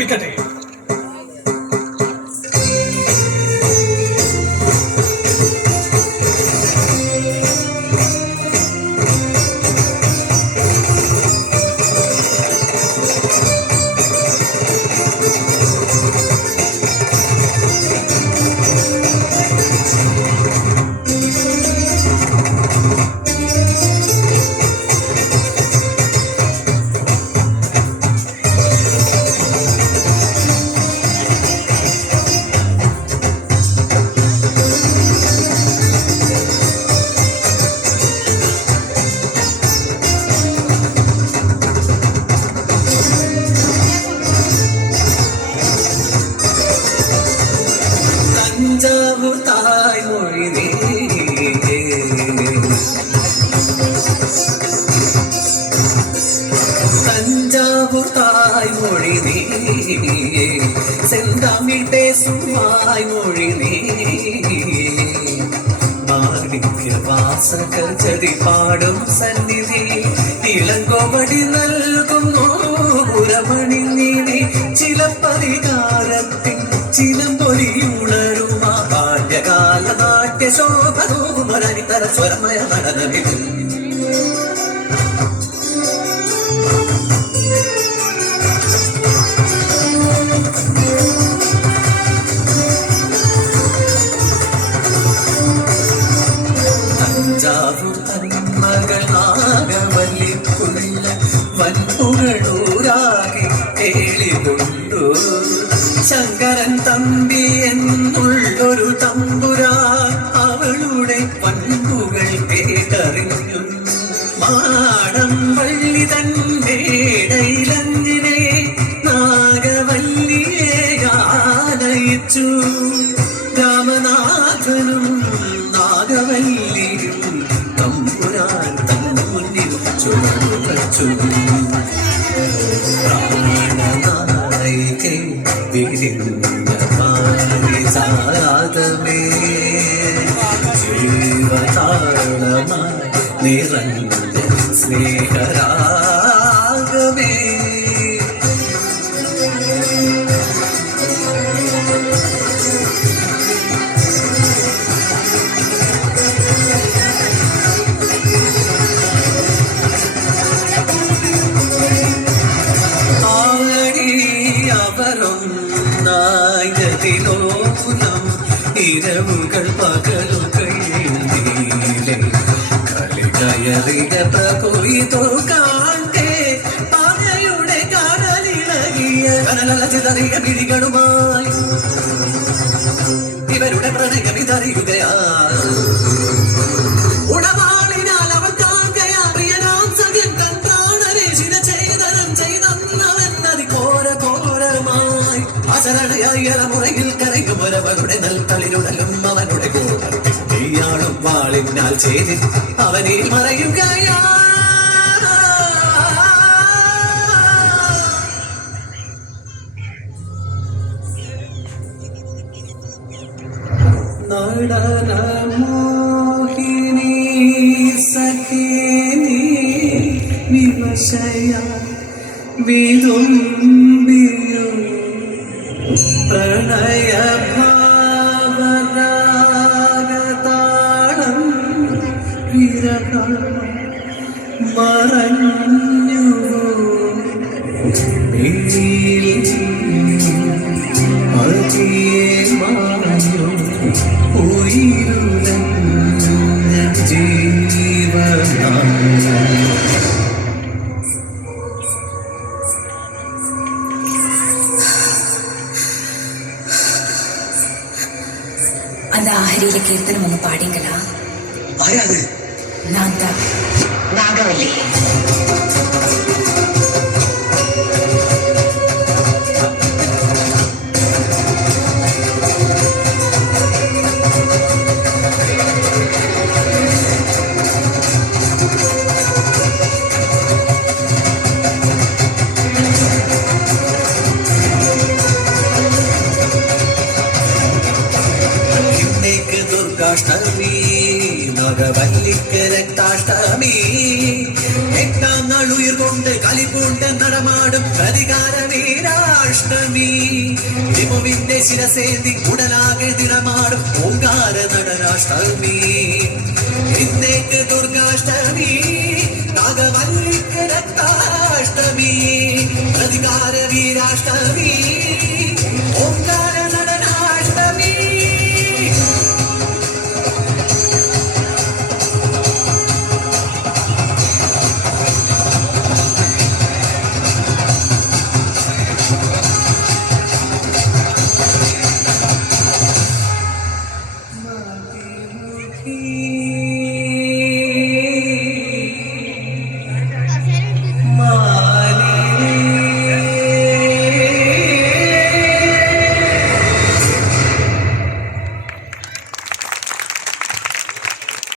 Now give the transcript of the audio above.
ആരംഭിക്കട്ടെ. செந்தமிழ் பேசுவாய் மொழி நீ மாணிக்க வாசகர் ஜதி பாடும் சந்நிதி இளங்கோவடி നൽകും പുരമണി നീ ചിലപ്പതികാരത്തിൻ ചിലമ്പൊലിയുണരുമാ ബാല്യകാല നാട്യശോഭനോമരനിതര സ്വരമയ നടനമിത് മകളാകവല്ലിക്കുള്ള വൻപുകളൂരാകെ കേളികൊണ്ടു ശങ്കരൻ തമ്പി എന്നുള്ളൊരു തമ്പുരാൻ അവളുടെ പண்பുകൾ കേട്ടറിഞ്ഞു മാടം വള്ളി തന്നേടയിലഞ്ഞിനെ നാഗവല്ലിയെ ആനയിച്ചു രാമനാഥനും നാഗവല്ലിയും തമ്പുരാൻ തന്നു മുന്നിൽ ചുവടുവച്ചു പ്രാണനായികെ വിരിഞ്ഞ പാരിജാതമേ ജീവതാളമായി നിറഞ്ഞ സ്നേഹരാഗമേ ോലം ഇരവുകൾ പകലുകൾ കളികയറിയ പ്രകൊയ്തോ കാണ്ടേ പകയുടെ കടലിളകിയ കനലചിതറിയ പിടികളുമായി ഇവരുടെ പ്രണയമിതറിയുകയാ ഉടവാളിനാൽ അവർ കാങ്കയറിയനാം സഖ്യൻ തൻ പ്രാണരേഷിന ചെയ്തരം ചെയ്തന്നവെന്നതി ഘോര ഘോരമായി അശരണയായ മുറയിൽ കരയും ഒരവരുടെ നൽത്തളിലുടലും അവനുടെ കൂടയാളും വാളിനാൽ ചെയ്തി അവനിൽ മറയുകയാ നടന മോഹിനി സഖിനി വിവശയ വിതുംബിയോ പ്രണയ ഭാവരാഗതാളം വിരഹ മറഞ്ഞു പതിയെ മാഞ്ഞു ഉയിരുന്ന ജീവനാ அந்த ஆஹரியில கீர்த்தனம் ஒண்ணு பாடிங்களா? நான் தான் நாகவல்லி. दुर्गाष्टमी नागवल्लिक्क रक्ताष्टमी एट्टाम नाळु കള്ളുയിർ കൊണ്ട് കലിപൂണ്ട് നടമാടും പ്രതികാര വീരാഷ്ടമി വിമുവിന്റെ ശിരസേന്തി ഉടലാകെ തിടമാടും ഓങ്കാര നടനാഷ്ടമി ഇന്നേക്ക് ദുർഗാഷ്ടമി നാഗവല്ലിക്ക് രക്താഷ്ടമി പ്രതികാര വീരാഷ്ടമി ഓങ്കാര നടനാഷ്ടമി